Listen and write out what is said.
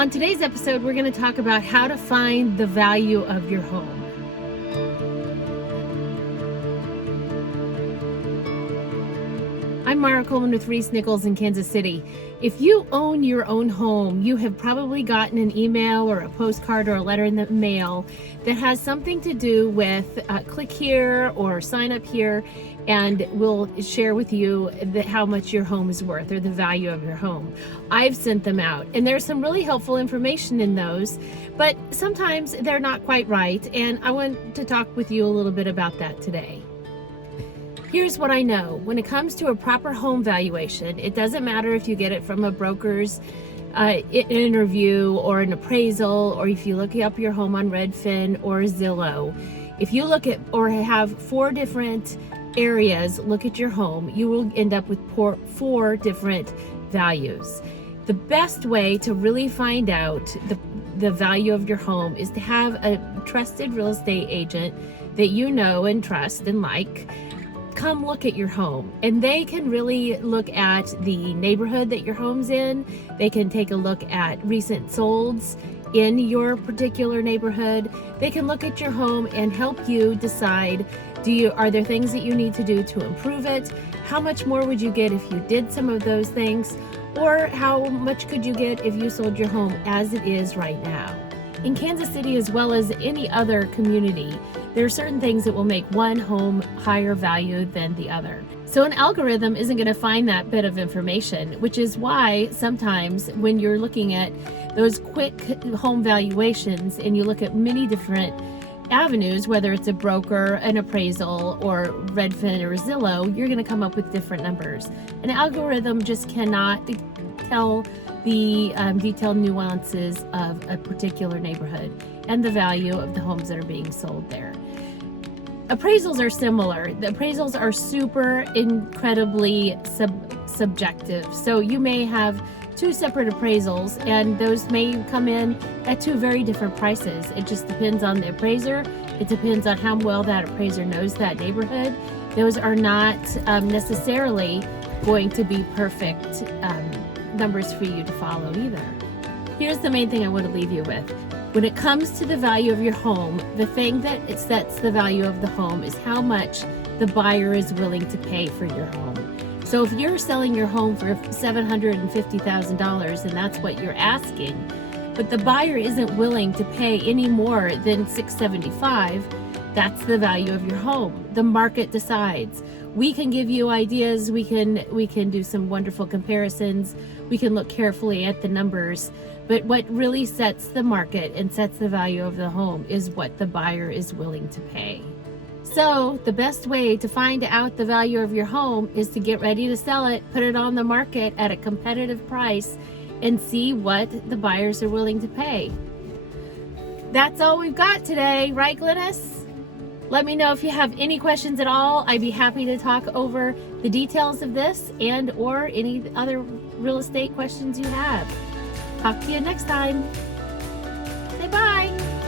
On today's episode, we're going to talk about how to find the value of your home. I'm Mara Coleman with ReeceNichols in Kansas City. If you own your own home, you have probably gotten an email or a postcard or a letter in the mail that has something to do with click here or sign up here, and we'll share with you how much your home is worth or the value of your home. I've sent them out, and there's some really helpful information in those, but sometimes they're not quite right, and I want to talk with you a little bit about that today. Here's what I know. When it comes to a proper home valuation, it doesn't matter if you get it from a broker's interview or an appraisal, or if you look up your home on Redfin or Zillow. If you look at or have 4 different areas, look at your home, you will end up with 4 different values. The best way to really find out the value of your home is to have a trusted real estate agent that you know and trust and like come look at your home, and they can really look at the neighborhood that your home's in. They can take a look at recent solds in your particular neighborhood. They can look at your home and help you decide, are there things that you need to do to improve it? How much more would you get if you did some of those things? Or how much could you get if you sold your home as it is right now? In Kansas City, as well as any other community, there are certain things that will make one home higher value than the other. So an algorithm isn't going to find that bit of information, which is why sometimes when you're looking at those quick home valuations and you look at many different avenues, whether it's a broker, an appraisal, or Redfin or Zillow, you're going to come up with different numbers. An algorithm just cannot tell the detailed nuances of a particular neighborhood and the value of the homes that are being sold there. Appraisals are similar. The appraisals are super incredibly subjective. So you may have 2 separate appraisals, and those may come in at 2 very different prices. It just depends on the appraiser. It depends on how well that appraiser knows that neighborhood. Those are not necessarily going to be perfect numbers for you to follow either. Here's the main thing I want to leave you with. When it comes to the value of your home, the thing that sets the value of the home is how much the buyer is willing to pay for your home. So if you're selling your home for $750,000 and that's what you're asking, but the buyer isn't willing to pay any more than $675,000, that's the value of your home. The market decides. We can give you ideas, we can do some wonderful comparisons, we can look carefully at the numbers, but what really sets the market and sets the value of the home is what the buyer is willing to pay. So the best way to find out the value of your home is to get ready to sell it, put it on the market at a competitive price, and see what the buyers are willing to pay. That's all we've got today, right, Glynis? Let me know if you have any questions at all. I'd be happy to talk over the details of this and or any other real estate questions you have. Talk to you next time. Say bye.